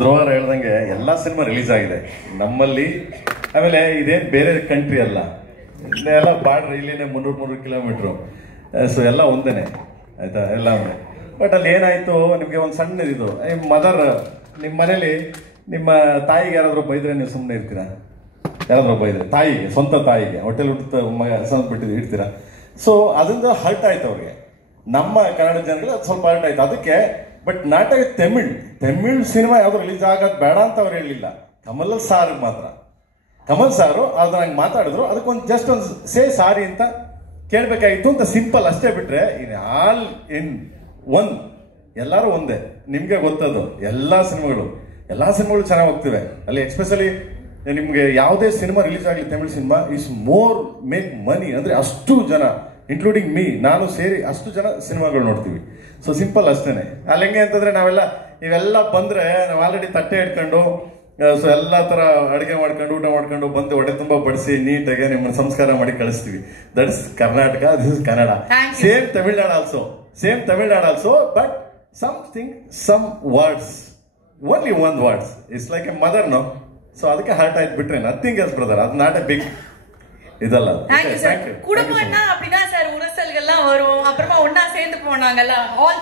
ಧ್ರುವರ ಹೇಳ್ದಂಗೆ ಎಲ್ಲ cinema release ಆಗಿದೆ ನಮ್ಮಲ್ಲಿ. ಆಮೇಲೆ ಇದೇನು ಬೇರೆ ಕಂಟ್ರಿ ಅಲ್ಲ, ಎಲ್ಲ ಬಾರ್ಡ್ರ್ ಇಲ್ಲಿನೇ 300 ಕಿಲೋಮೀಟ್ರು. ಸೊ ಎಲ್ಲ ಒಂದೇನೆ ಆಯ್ತಾ ಎಲ್ಲ. ಬಟ್ ಅಲ್ಲಿ ಏನಾಯ್ತು, ನಿಮಗೆ ಒಂದು ಸಣ್ಣದಿದು, ಮದರ್ ನಿಮ್ಮ ಮನೇಲಿ ನಿಮ್ಮ ತಾಯಿಗೆ ಯಾರಾದರೂ ಬೈದ್ರೆ ನೀವು ಸುಮ್ಮನೆ ಇರ್ತೀರಾ? ಯಾರಾದರೂ ಬೈದ್ರೆ ತಾಯಿಗೆ, ಸ್ವಂತ ತಾಯಿಗೆ ಹೊಟ್ಟೆಲಿ ಹುಟ್ಟು ಮಗ ಬಿಟ್ಟಿದ್ದು ಇಡ್ತೀರಾ? ಸೊ ಅದರಿಂದ ಹರ್ಟ್ ಆಯ್ತು ಅವ್ರಿಗೆ. ನಮ್ಮ ಕನ್ನಡ ಜನರಿಗೆ ಅದು ಸ್ವಲ್ಪ ಹರ್ಟ್ ಆಯ್ತು ಅದಕ್ಕೆ. ಬಟ್ ನಾಟಕ ತಮಿಳ್ ಸಿನಿಮಾ ಯಾವ್ದು ರಿಲೀಸ್ ಆಗೋದು ಬೇಡ ಅಂತ ಅವ್ರು ಹೇಳಲಿಲ್ಲ. ಕಮಲ್ ಸಾರು ಅದನ್ನ ಹಂಗೆ ಮಾತಾಡಿದ್ರು, ಅದಕ್ಕೊಂದು ಜಸ್ಟ್ ಒಂದು ಸಾರಿ ಅಂತ ಕೇಳಬೇಕಾಗಿತ್ತು ಅಂತ ಸಿಂಪಲ್ ಅಷ್ಟೇ. ಬಿಟ್ರೆ ಇನ್ ಆಲ್ ಇನ್ ಒನ್ ಎಲ್ಲರೂ ಒಂದೇ. ನಿಮ್ಗೆ ಗೊತ್ತದು, ಎಲ್ಲಾ ಸಿನಿಮಾಗಳು ಚೆನ್ನಾಗಿ ಹೋಗ್ತಿವೆ ಅಲ್ಲಿ. ಎಸ್ಪೆಷಲಿ ನಿಮ್ಗೆ ಯಾವುದೇ ಸಿನಿಮಾ ರಿಲೀಸ್ ಆಗಲಿ, Tamil cinema is more make money. ಅಂದ್ರೆ ಅಷ್ಟು ಜನ ಇನ್ಕ್ಲೂಡಿಂಗ್ ಮೀ, ನಾನು ಸೇರಿ ಅಷ್ಟು ಜನ ಸಿನಿಮಾಗಳು ನೋಡ್ತೀವಿ. ಸೊ ಸಿಂಪಲ್ ಅಷ್ಟೇನೆ. ಅಲ್ಲಿ ಹೆಂಗೆ ಅಂತಂದ್ರೆ ಇವೆಲ್ಲ ಬಂದ್ರೆ ನಾವು ಆಲ್ರೆಡಿ ತಟ್ಟೆ ಇಟ್ಕೊಂಡು, ಸೊ ಎಲ್ಲಾ ತರ ಅಡುಗೆ ಮಾಡ್ಕೊಂಡು ಊಟ ಮಾಡ್ಕೊಂಡು ಬಂದು ಹೊಟ್ಟೆ ತುಂಬಾ ಬಡಿಸಿ ನೀಟಾಗಿ ನಿಮ್ಮನ್ನ ಸಂಸ್ಕಾರ ಮಾಡಿ ಕಳಿಸ್ತೀವಿ. That is Karnataka, this is Kannada. Same Tamil Nadu also, but some words, only one words, it's like a mother, no? So ಅದಕ್ಕೆ ಹರ್ಟ್ ಆಯ್ತು, ಬಿಟ್ರೆ ನಥಿಂಗ್ ಎಲ್ಸ್ ಬ್ರದರ್. ಅದು ನಾಟ್ ಎ ಬಿಗ್ இதல்ல. Thank you sir. குடும்பம்னா அப்படிதான் சார். உரசல்கள்லாம் வரும், அப்புறமா ஒண்ணா சேர்ந்து போனாங்கல்ல. ஆல்